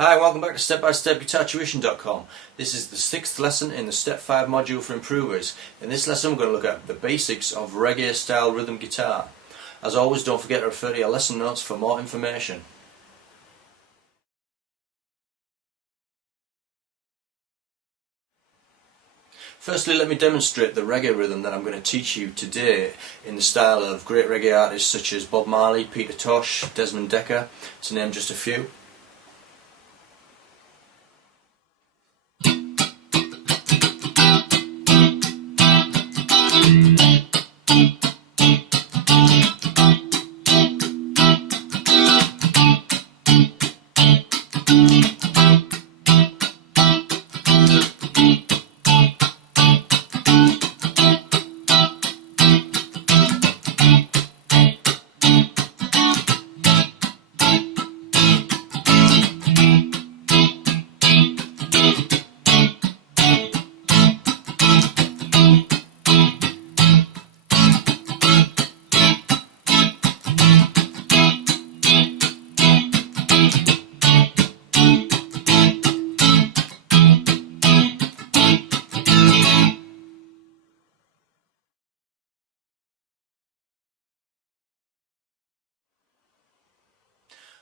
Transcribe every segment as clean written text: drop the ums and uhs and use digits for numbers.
Hi, welcome back to Step-by-Step GuitarTuition.com. This is the 6th lesson in the Step 5 module for improvers. In this lesson we're going to look at the basics of reggae style rhythm guitar. As always, don't forget to refer to your lesson notes for more information. Firstly, let me demonstrate the reggae rhythm that I'm going to teach you today in the style of great reggae artists such as Bob Marley, Peter Tosh, Desmond Dekker, to name just a few.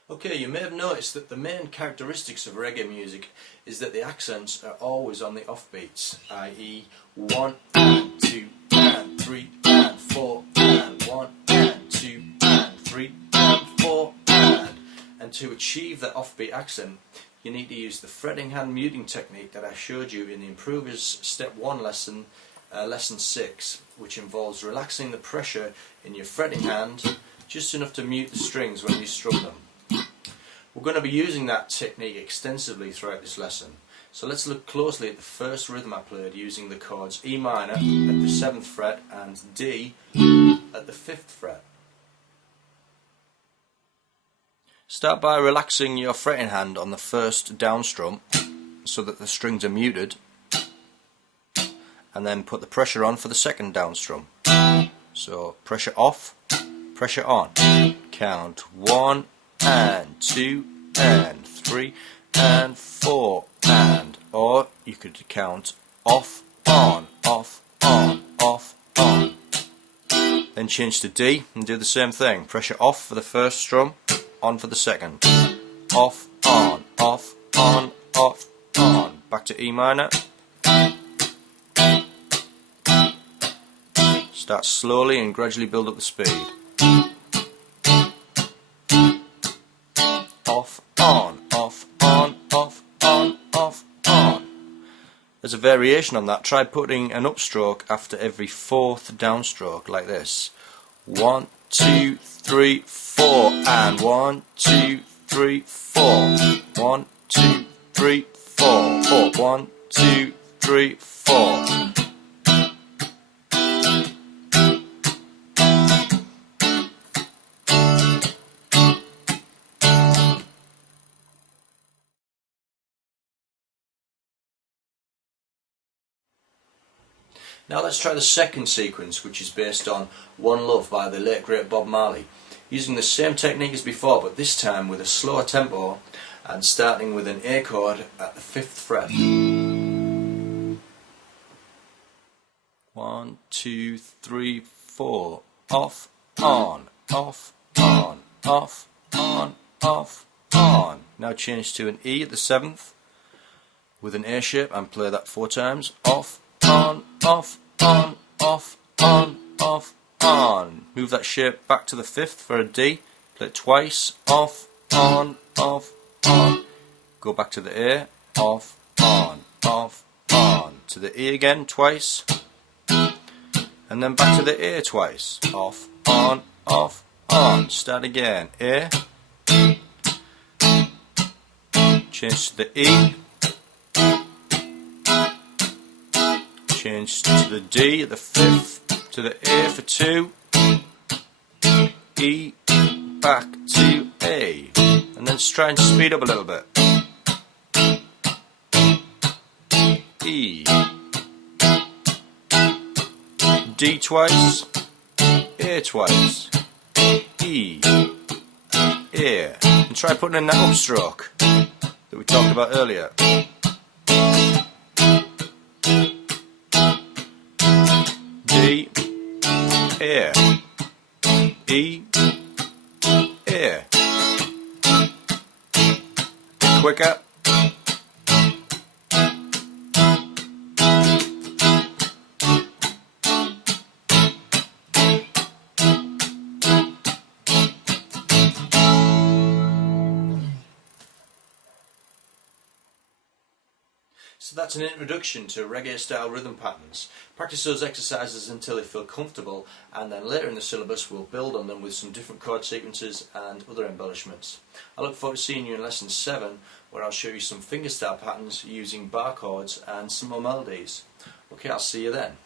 Okay, you may have noticed that the main characteristics of reggae music is that the accents are always on the offbeats, i.e. 1 and 2 and 3 and 4 and 1 and 2 and 3 and 4 and to achieve that offbeat accent you need to use the fretting hand muting technique that I showed you in the Improvers Step 1 lesson, Lesson 6, which involves relaxing the pressure in your fretting hand just enough to mute the strings when you strum them. We're going to be using that technique extensively throughout this lesson. So let's look closely at the first rhythm I played using the chords E minor at the 7th fret and D at the 5th fret. Start by relaxing your fretting hand on the first down strum so that the strings are muted, and then put the pressure on for the second down strum. So pressure off, pressure on. Count 1 and 2 and 3 and 4 and, or you could count off, on, off, on, off, on. Then change to D and do the same thing. Pressure off for the first strum, on for the second. Off, on, off, on, off, on. Back to E minor. Start slowly and gradually build up the speed. Off, on, off, on, off, on, off, on. There's a variation on that. Try putting an upstroke after every 4th downstroke like this. 1, 2, 3, 4 and 1, 2, 3, 4. 1, 2, 3, 4. 4. 1, 2, 3, 4. Now let's try the second sequence, which is based on One Love by the late great Bob Marley, using the same technique as before but this time with a slower tempo and starting with an A chord at the 5th fret. 1, 2, 3, 4. Off, on, off, on, off, on, off, on. Now change to an E at the 7th with an A shape and play that 4 times. Off, on, off, on, off, on, off, on. Move that shape back to the 5th for a D. Play it twice. Off, on, off, on. Go back to the A. Off, on, off, on. To the E again twice. And then back to the A twice. Off, on, on. Start again. A. Change to the E. Change to the D at the 5th, to the A for 2, E, back to A, and then try and speed up a little bit. E, D twice, A twice, E, A, and try putting in that upstroke that that we talked about earlier. D, A, E, A. Quicker. So that's an introduction to reggae style rhythm patterns. Practice those exercises until you feel comfortable, and then later in the syllabus we'll build on them with some different chord sequences and other embellishments. I look forward to seeing you in lesson 7, where I'll show you some fingerstyle patterns using bar chords and some more melodies. Okay, I'll see you then.